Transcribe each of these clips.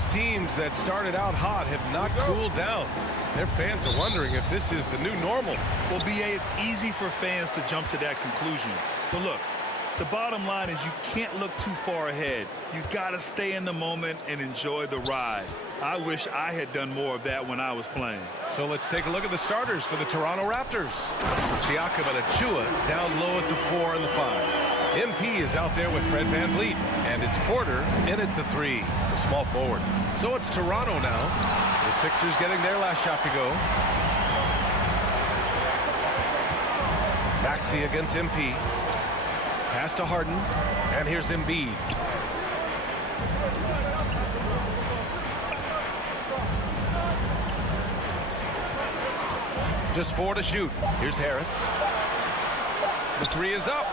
These teams that started out hot have not cooled down. Their fans are wondering if this is the new normal. Well, B.A., it's easy for fans to jump to that conclusion. But look, the bottom line is you can't look too far ahead. You got to stay in the moment and enjoy the ride. I wish I had done more of that when I was playing. So let's take a look at the starters for the Toronto Raptors. Siakam and Achua down low at the 4 and the 5. MP is out there with Fred VanVleet, and it's Porter in at the 3, the small forward. So it's Toronto now. The Sixers getting their last shot to go. Maxey against MP. Pass to Harden, and here's Embiid. Just 4 to shoot. Here's Harris. The 3 is up.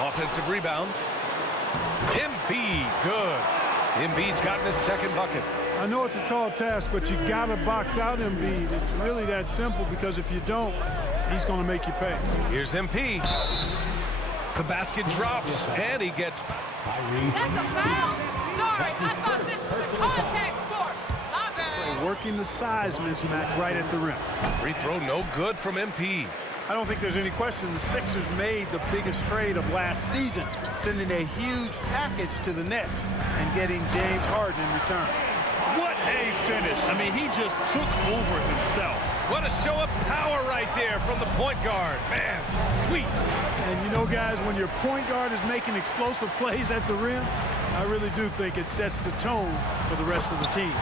Offensive rebound. Embiid, good. Embiid's gotten his second bucket. I know it's a tall task, but you got to box out Embiid. It's really that simple, because if you don't, he's going to make you pay. Here's MP. The basket drops, and he gets... That's a foul? Sorry, I thought this was a contact sport. My bad. Working the size mismatch right at the rim. Free throw no good from MP. I don't think there's any question the Sixers made the biggest trade of last season, sending a huge package to the Nets and getting James Harden in return. What a finish. I mean, he just took over himself. What a show of power right there from the point guard. Man, sweet. And you know, guys, when your point guard is making explosive plays at the rim, I really do think it sets the tone for the rest of the team.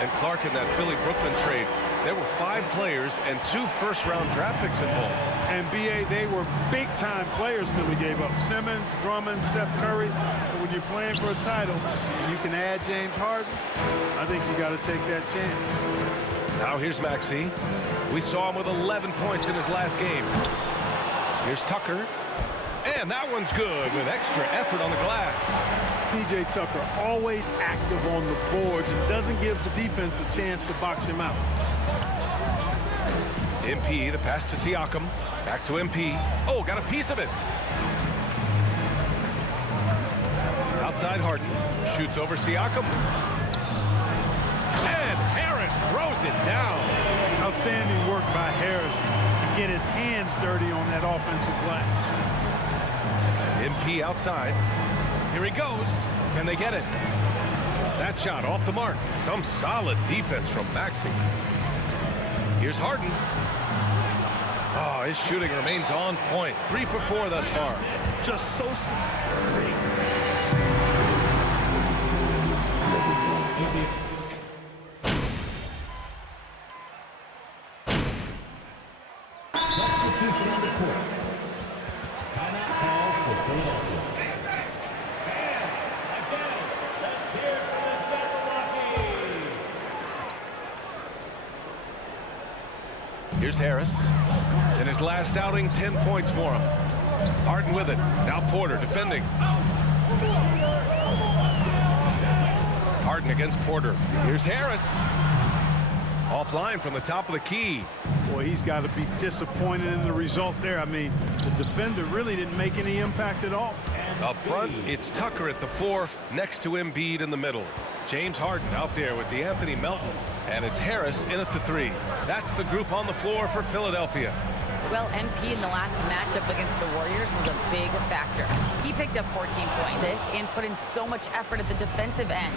And Clark in that Philly-Brooklyn trade, there were 5 players and 2 first-round draft picks involved. And, B.A., they were big-time players Philly gave up. Simmons, Drummond, Seth Curry. But when you're playing for a title and you can add James Harden, I think you got to take that chance. Now here's Maxey. We saw him with 11 points in his last game. Here's Tucker. And that one's good with extra effort on the glass. P.J. Tucker always active on the boards and doesn't give the defense a chance to box him out. MP, the pass to Siakam. Back to MP. Oh, got a piece of it. Outside Harden. Shoots over Siakam. And Harris throws it down. Outstanding work by Harris to get his hands dirty on that offensive glass. MP outside. Here he goes. Can they get it? That shot off the mark. Some solid defense from Maxey. Here's Harden. Oh, his shooting remains on point. 3 for 4 thus far. Just so... Substitution on the court. Timeout call for Philadelphia. Here's Harris. In his last outing, 10 points for him. Harden with it. Now Porter defending. Harden against Porter. Here's Harris. Offline from the top of the key. Boy, he's got to be disappointed in the result there. I mean, the defender really didn't make any impact at all. Up front, it's Tucker at the 4, next to Embiid in the middle. James Harden out there with DeAnthony Melton. And it's Harris in at the 3. That's the group on the floor for Philadelphia. Well, MP in the last matchup against the Warriors was a big factor. He picked up 14 points and put in so much effort at the defensive end.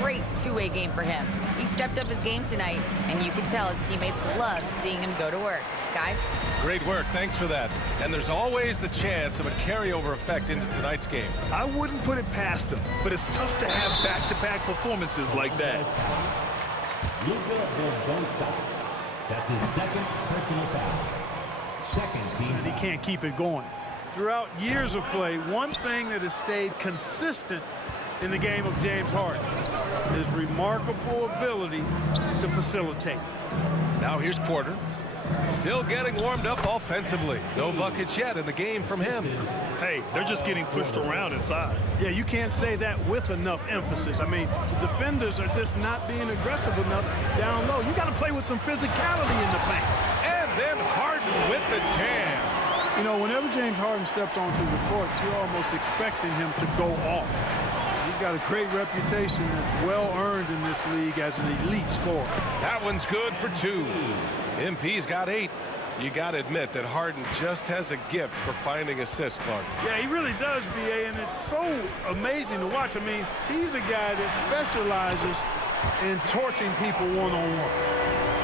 Great two-way game for him. He stepped up his game tonight, and you can tell his teammates loved seeing him go to work. Guys? Great work. Thanks for that. And there's always the chance of a carryover effect into tonight's game. I wouldn't put it past him, but it's tough to have back-to-back performances like that. Luka will go foul. That's his second personal foul. Second team. And he can't keep it going. Throughout years of play, one thing that has stayed consistent in the game of James Harden is remarkable ability to facilitate. Now here's Porter. Still getting warmed up offensively. No buckets yet in the game from him. Hey, they're just getting pushed around inside. Yeah, you can't say that with enough emphasis. I mean, the defenders are just not being aggressive enough down low. You got to play with some physicality in the paint. And then Harden with the jam. You know, whenever James Harden steps onto the court, you're almost expecting him to go off. He's He's got a great reputation that's well earned in this league as an elite scorer. That one's good for 2. MP's got 8. You got to admit that Harden just has a gift for finding assists, Clark. Yeah, he really does, B.A., and it's so amazing to watch. I mean, he's a guy that specializes in torching people one-on-one.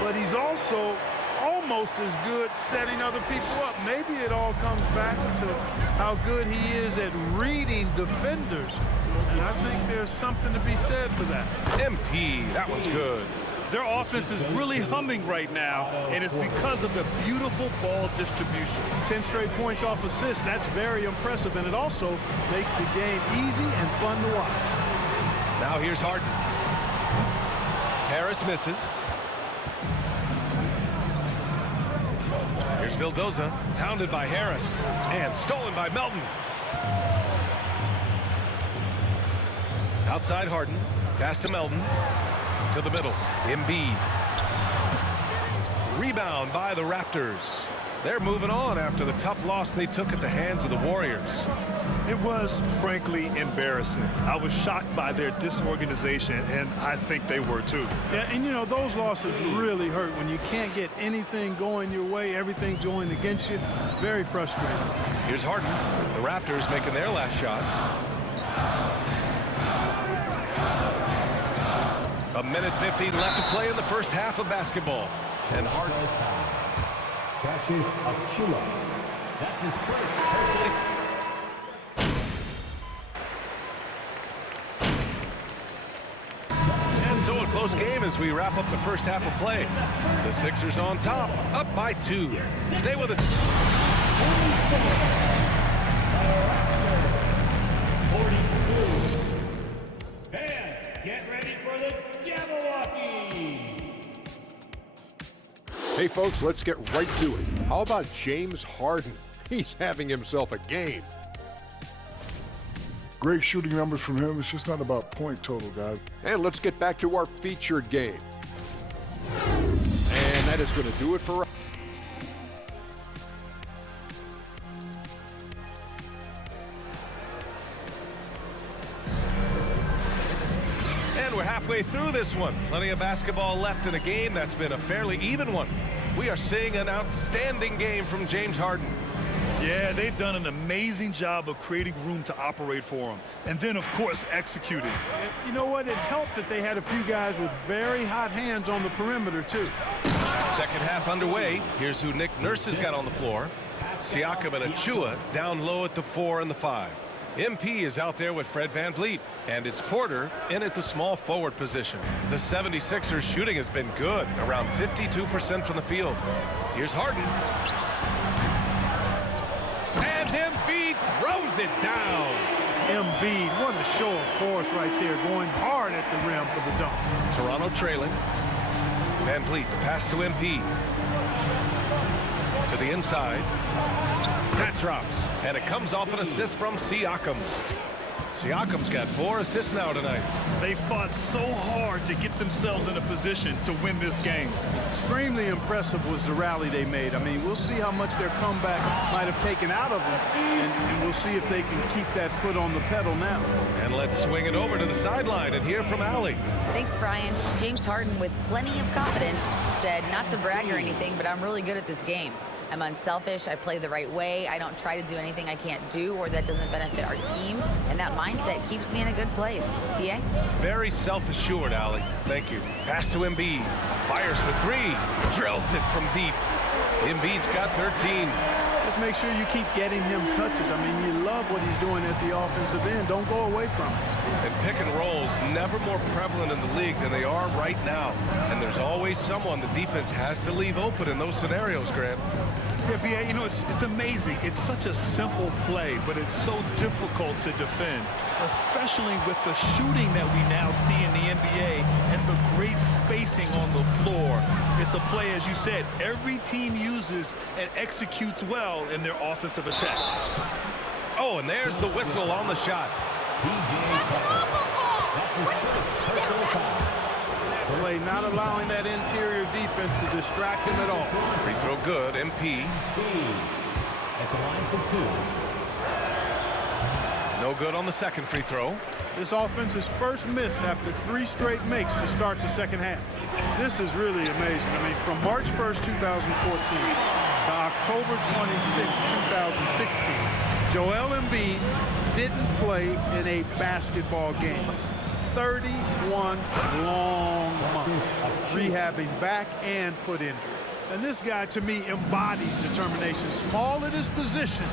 But he's also almost as good setting other people up. Maybe it all comes back to how good he is at reading defenders. And I think there's something to be said for that. MP, that one's good. Their offense is really humming right now, and it's because of the beautiful ball distribution. 10 straight points off assists, that's very impressive, and it also makes the game easy and fun to watch. Now here's Harden. Harris misses. Here's Vildoza, hounded by Harris, and stolen by Melton. Outside Harden, pass to Melton. To the middle, Embiid. Rebound by the Raptors. They're moving on after the tough loss they took at the hands of the Warriors. It was, frankly, embarrassing. I was shocked by their disorganization, and I think they were too. Yeah, and you know, those losses really hurt when you can't get anything going your way, everything's going against you. Very frustrating. Here's Harden. The Raptors making their last shot. A minute 15 left to play in the first half of basketball. And Harden. Cassius Achua. That's his first personal. And so a close game as we wrap up the first half of play. The Sixers on top, up by 2. Stay with us. 42. And get ready for the Jabberwocky. Hey folks, let's get right to it. How about James Harden? He's having himself a game. Great shooting numbers from him. It's just not about point total, guys. And let's get back to our featured game. And that is going to do it for us. And we're halfway through this one. Plenty of basketball left in a game that's been a fairly even one. We are seeing an outstanding game from James Harden. Yeah, they've done an amazing job of creating room to operate for him. And then, of course, executing. You know what? It helped that they had a few guys with very hot hands on the perimeter, too. Second half underway. Here's who Nick Nurse has got on the floor. Siakam and Achua down low at the 4 and the 5. MP is out there with Fred VanVleet, and it's Porter in at the small forward position. The 76ers shooting has been good, around 52% from the field. Here's Harden. And Embiid throws it down. Embiid, what a show of force right there, going hard at the rim for the dunk. Toronto trailing. VanVleet, the pass to MP. To the inside. That drops, and it comes off an assist from Siakam. Siakam's got 4 assists now tonight. They fought so hard to get themselves in a position to win this game. Extremely impressive was the rally they made. I mean, we'll see how much their comeback might have taken out of them, and we'll see if they can keep that foot on the pedal now. And let's swing it over to the sideline and hear from Allie. Thanks, Brian. James Harden, with plenty of confidence, said not to brag or anything, but I'm really good at this game. I'm unselfish, I play the right way, I don't try to do anything I can't do or that doesn't benefit our team, and that mindset keeps me in a good place. PA? Very self-assured, Allie. Thank you. Pass to Embiid. Fires for 3. Drills it from deep. Embiid's got 13. Just make sure you keep getting him touches. I mean, you love what he's doing at the offensive end. Don't go away from it. And pick and rolls never more prevalent in the league than they are right now. And there's always someone the defense has to leave open in those scenarios, Grant. Yeah, B.A., you know, it's amazing. It's such a simple play, but it's so difficult to defend, especially with the shooting that we now see in the NBA and the great spacing on the floor. It's a play, as you said, every team uses and executes well in their offensive attack. Oh, and there's the whistle on the shot. Play not allowing that interior defense to distract him at all. Free throw good. MP. At the line for 2. No good on the second free throw. This offense's first miss after 3 straight makes to start the second half. This is really amazing. I mean, from March 1st, 2014 to October 26, 2016, Joel Embiid didn't play in a basketball game. 31 long months rehabbing back and foot injury. And this guy, to me, embodies determination. Small at his position,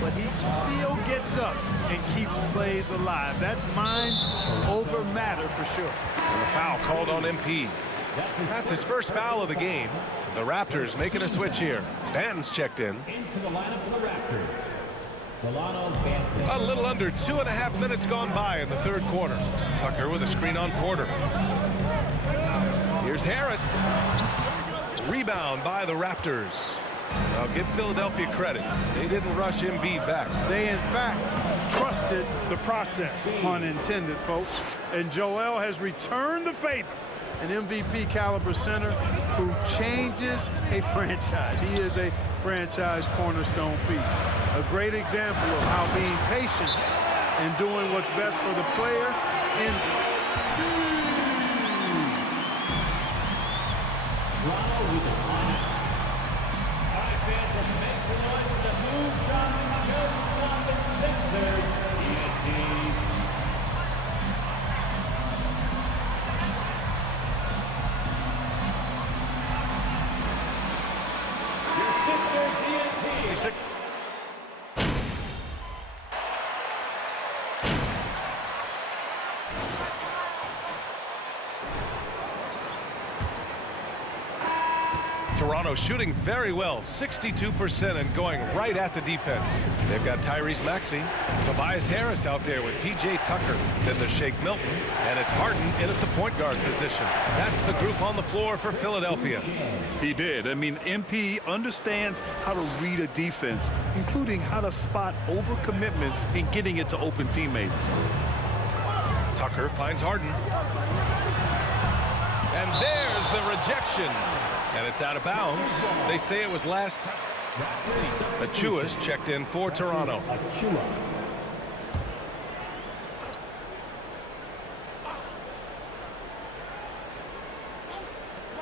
but he still gets up and keeps plays alive. That's mind over matter for sure. And a foul called on MP. That's his first foul of the game. The Raptors making a switch here. Banton's checked in. Into the lineup for the Raptors. Delano Banton. A little under 2.5 minutes gone by in the third quarter. Tucker with a screen on Porter. Here's Harris. Rebound by the Raptors. Now give Philadelphia credit. They didn't rush Embiid back. They, in fact, trusted the process, pun intended, folks. And Joel has returned the favor. An MVP caliber center who changes a franchise. He is a franchise cornerstone piece. A great example of how being patient and doing what's best for the player ends it. Toronto with the time. All right, fans, let's make the noise for the move from the Sixers. Toronto shooting very well, 62%, and going right at the defense. They've got Tyrese Maxey, Tobias Harris out there with P.J. Tucker, then the Shake Milton, and it's Harden in at the point guard position. That's the group on the floor for Philadelphia. He did. I mean, MP understands how to read a defense, including how to spot overcommitments and getting it to open teammates. Tucker finds Harden. And there's the rejection. And it's out of bounds. They say it was last time. Achua's checked in for Toronto.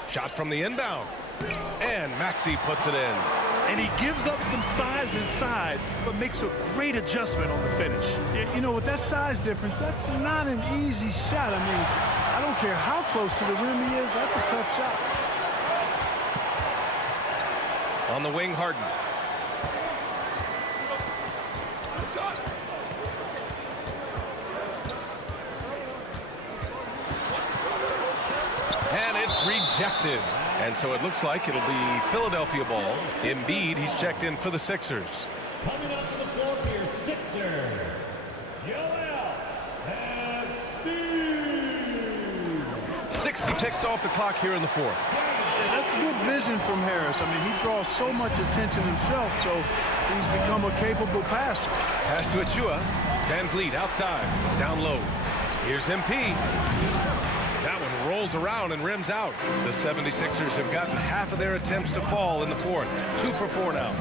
Shot from the inbound. And Maxey puts it in. And he gives up some size inside, but makes a great adjustment on the finish. Yeah, you know, with that size difference, that's not an easy shot. I mean, I don't care how close to the rim he is, that's a tough shot. On the wing, Harden. And it's rejected. And so it looks like it'll be Philadelphia ball. Embiid, he's checked in for the Sixers. Coming up to the floor for your Sixers, Joel Embiid. 60 ticks off the clock here in the fourth. That's good vision from Harris. I mean, he draws so much attention himself, so he's become a capable passer. Pass to Achua. Van Vliet outside. Down low. Here's MP. That one rolls around and rims out. The 76ers have gotten half of their attempts to fall in the fourth. 2 for 4 now.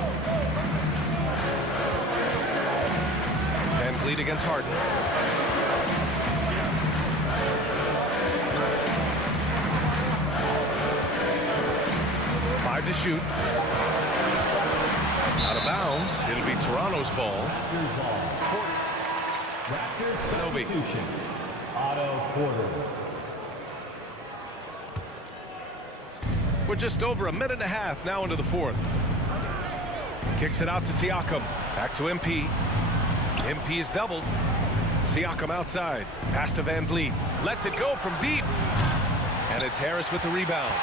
Van Vliet against Harden. To shoot. Out of bounds. It'll be Toronto's ball. Raptors substitution. Otto Porter. We're just over a minute and a half now into the fourth. Kicks it out to Siakam. Back to MP. MP is doubled. Siakam outside. Pass to Van Vliet. Lets it go from deep. And it's Harris with the rebound.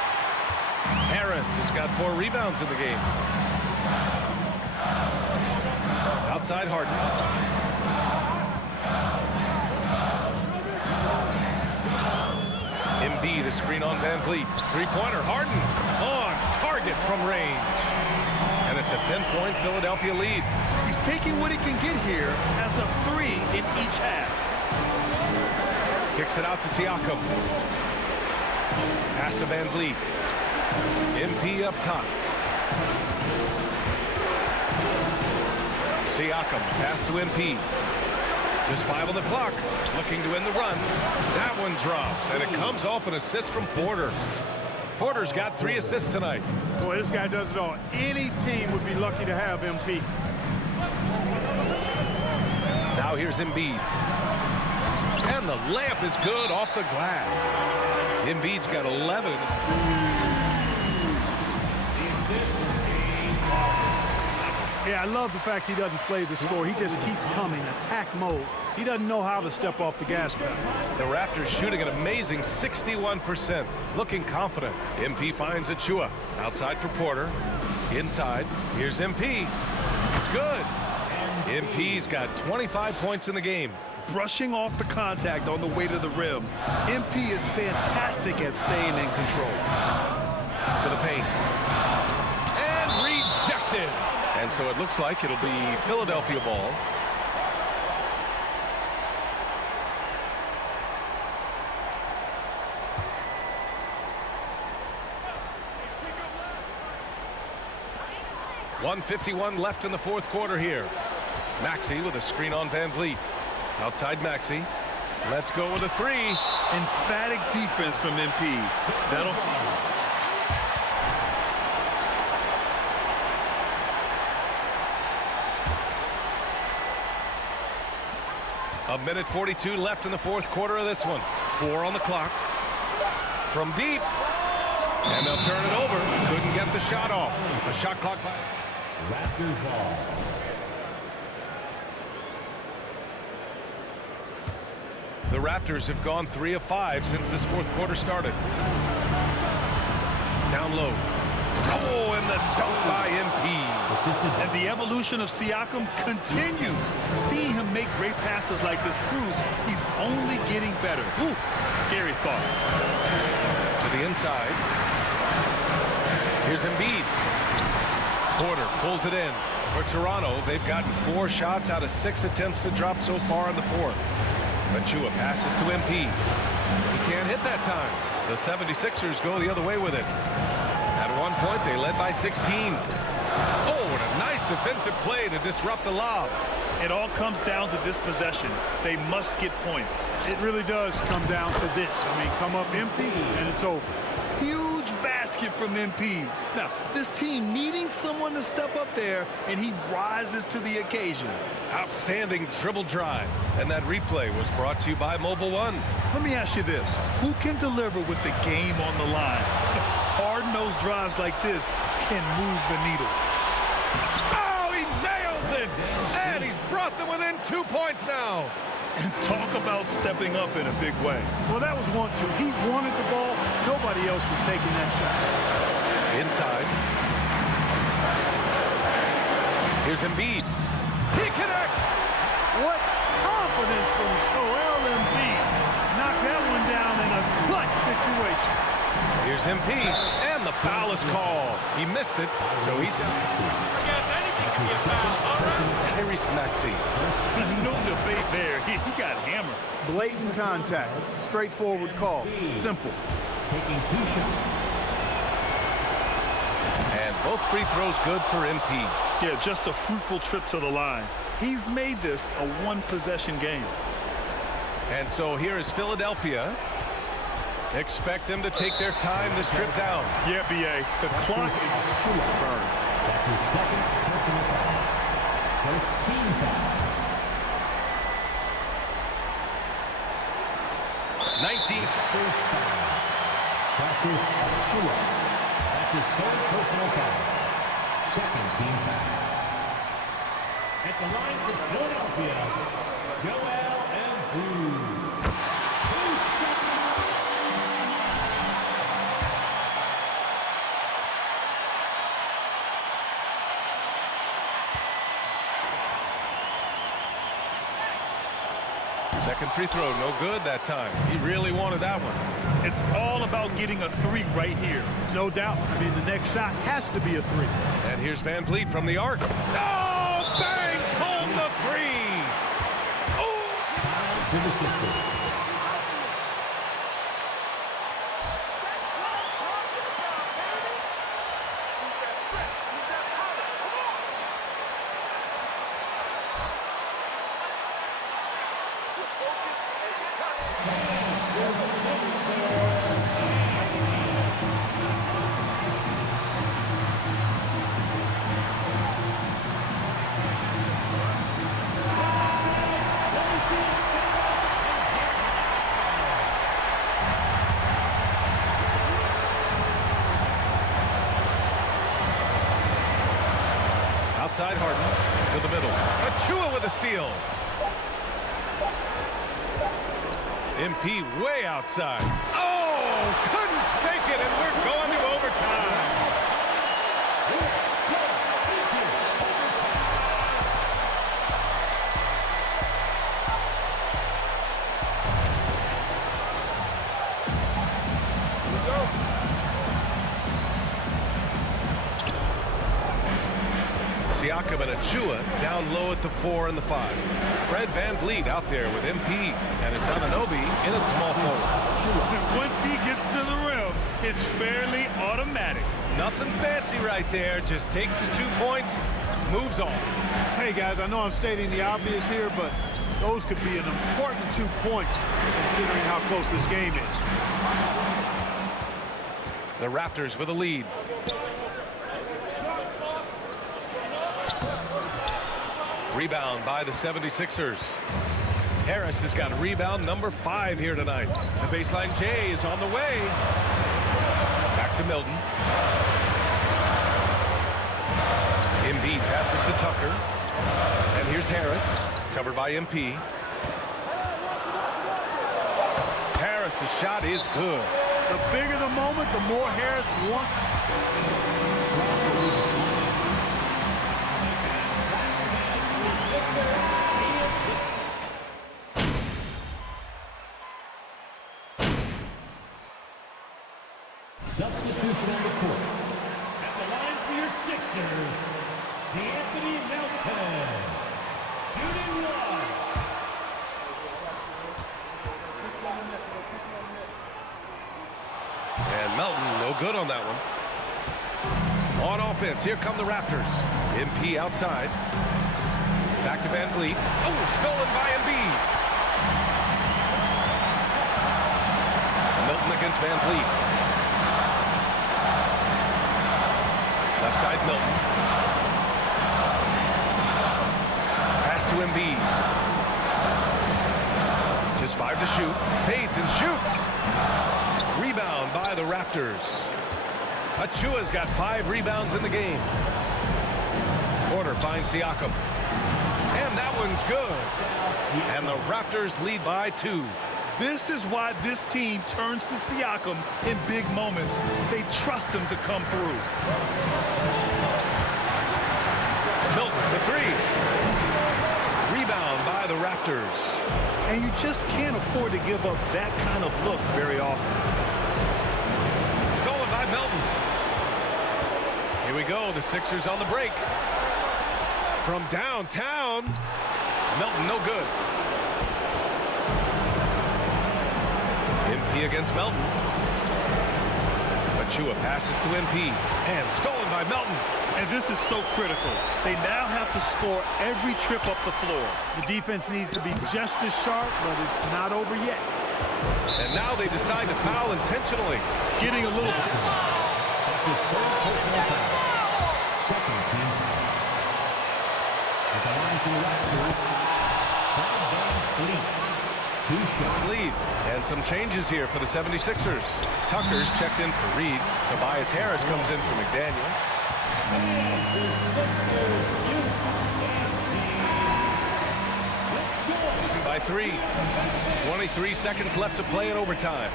Harris has got 4 rebounds in the game. Outside Harden. Embiid, a screen on Van Vliet. 3-pointer, Harden on target from range. And it's a 10-point Philadelphia lead. He's taking what he can get here as a 3 in each half. Kicks it out to Siakam. Pass to Van Vliet. MP up top. Siakam, pass to MP. Just 5 on the clock. Looking to end the run. That one drops, and it comes off an assist from Porter. Porter's got 3 assists tonight. Boy, this guy does it all. Any team would be lucky to have MP. Now here's Embiid. And the layup is good off the glass. Embiid's got 11. Yeah, I love the fact he doesn't play the score. He just keeps coming, attack mode. He doesn't know how to step off the gas pedal. The Raptors shooting an amazing 61%, looking confident. MP finds Achua. Outside for Porter. Inside. Here's MP. It's good. MP's got 25 points in the game. Brushing off the contact on the way to the rim. MP is fantastic at staying in control. To the paint. And rejected. And so it looks like it'll be Philadelphia ball. .151 left in the fourth quarter here. Maxey with a screen on Van Vliet. Outside Maxey. Let's go with a 3. Emphatic defense from MP. That'll... A minute 42 left in the fourth quarter of this one. 4 on the clock. From deep. And they'll turn it over. Couldn't get the shot off. A shot clock by Raptors ball. The Raptors have gone 3 of 5 since this fourth quarter started. Down low. Oh, and the dunk by MP. And the evolution of Siakam continues. Seeing him make great passes like this proves he's only getting better. Ooh, scary thought. To the inside. Here's Embiid. Porter pulls it in. For Toronto, they've gotten 4 shots out of 6 attempts to drop so far in the fourth. Achua passes to MP. He can't hit that time. The 76ers go the other way with it. At one point, they led by 16. Oh, and a nice defensive play to disrupt the lob. It all comes down to this possession. They must get points. It really does come down to this. I mean, come up empty, and it's over. Huge basket from MP. Now, this team needing someone to step up there, and he rises to the occasion. Outstanding dribble drive. And that replay was brought to you by Mobile One. Let me ask you this. Who can deliver with the game on the line? Hard-nosed drives like this can move the needle. Oh, he nails it! And he's brought them within 2 points now. And talk about stepping up in a big way. Well, that was 1-2. He wanted the ball. Nobody else was taking that shot. Inside. Here's Embiid. He connects! What confidence from Joel Embiid. Knocked that one down in a clutch situation. Here's MP, and the foul is called. He missed it, so he's got Tyrese Maxey. No debate there. He got hammered. Blatant contact. Straightforward call. Simple. Taking 2 shots. And both free throws good for MP. Yeah, just a fruitful trip to the line. He's made this a one-possession game. And so here is Philadelphia. Expect them to take their time this trip down. Yeah, B.A. The clock is burned. That's his second personal foul. First team foul. 19. First foul. Practice Achua. That's his third personal foul. Second team foul. At the line for Philadelphia, Joel Embiid. Second free throw, no good that time. He really wanted that one. It's all about getting a 3 right here. No doubt. I mean, the next shot has to be a 3. And here's Van Vliet from the arc. Oh, bangs home the 3. Oh! To the system. outside Harden to the middle. Achua with a steal. MP way outside. Oh, couldn't sink it, and we're going to overtime. Siakam and Achua down low at the 4 and the 5. Fred VanVleet out there with MP, and it's Anunoby in at small forward. Once he gets to the rim, it's fairly automatic. Nothing fancy right there, just takes his 2 points, moves on. Hey, guys, I know I'm stating the obvious here, but those could be an important 2 points considering how close this game is. The Raptors with a lead. Rebound by the 76ers. Harris has got rebound number 5 here tonight. The baseline J is on the way. Back to Milton. Embiid passes to Tucker. And here's Harris, covered by MP. Harris' shot is good. The bigger the moment, the more Harris wants. Substitution on the court. At the line for your Sixers, D'Anthony Melton. Shooting one. And Melton, no good on that one. On offense, here come the Raptors. MP outside. Back to VanVleet. Oh, stolen by Embiid. Milton against VanVleet. Left side, Milton. Pass to Embiid. Just 5 to shoot. Fades and shoots. Rebound by the Raptors. Achua's got 5 rebounds in the game. Porter finds Siakam. And that one's good. And the Raptors lead by 2. This is why this team turns to Siakam in big moments. They trust him to come through. Milton for 3. Rebound by the Raptors. And you just can't afford to give up that kind of look very often. Stolen by Milton. Here we go, the Sixers on the break. From downtown, Milton no good. MP against Melton. Achua passes to MP and stolen by Melton. And this is so critical. They now have to score every trip up the floor. The defense needs to be just as sharp, but it's not over yet. And now they decide to foul intentionally. Getting a little... Second team foul. At the line for the Raptors, Fred VanVleet. 2-shot lead. And some changes here for the 76ers. Tucker's checked in for Reed. Tobias Harris comes in for McDaniel. By 3. 23 seconds left to play in overtime.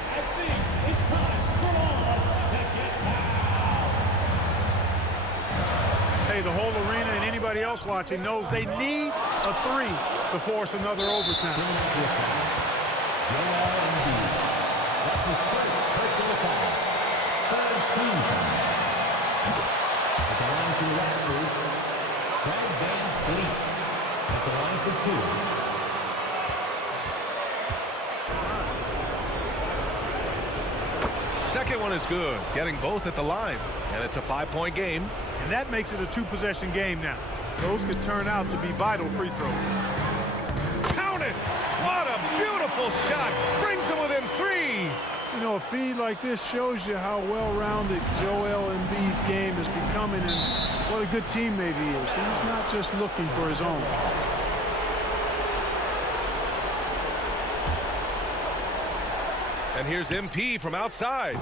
Hey, the whole arena and anybody else watching knows they need a 3 to force another overtime. That's his first personal foul. Third team foul. At the line for the Raptors, Fred VanVleet. At the line for 2. Second one is good, getting both at the line. And it's a 5-point game. And that makes it a 2-possession game now. Those could turn out to be vital free throws. Count it! What a beautiful shot! Brings them within 3! You know, a feed like this shows you how well-rounded Joel Embiid's game is becoming and what a good teammate he is. He's not just looking for his own. And here's MP from outside.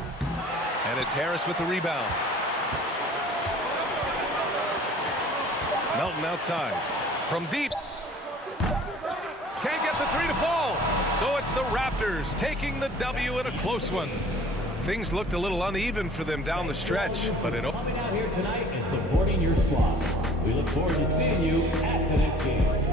And it's Harris with the rebound. Melton outside. From deep. Can't get the three to fall. So it's the Raptors taking the W in a close one. Things looked a little uneven for them down the stretch, but it... Coming out here tonight and supporting your squad. We look forward to seeing you at the next game.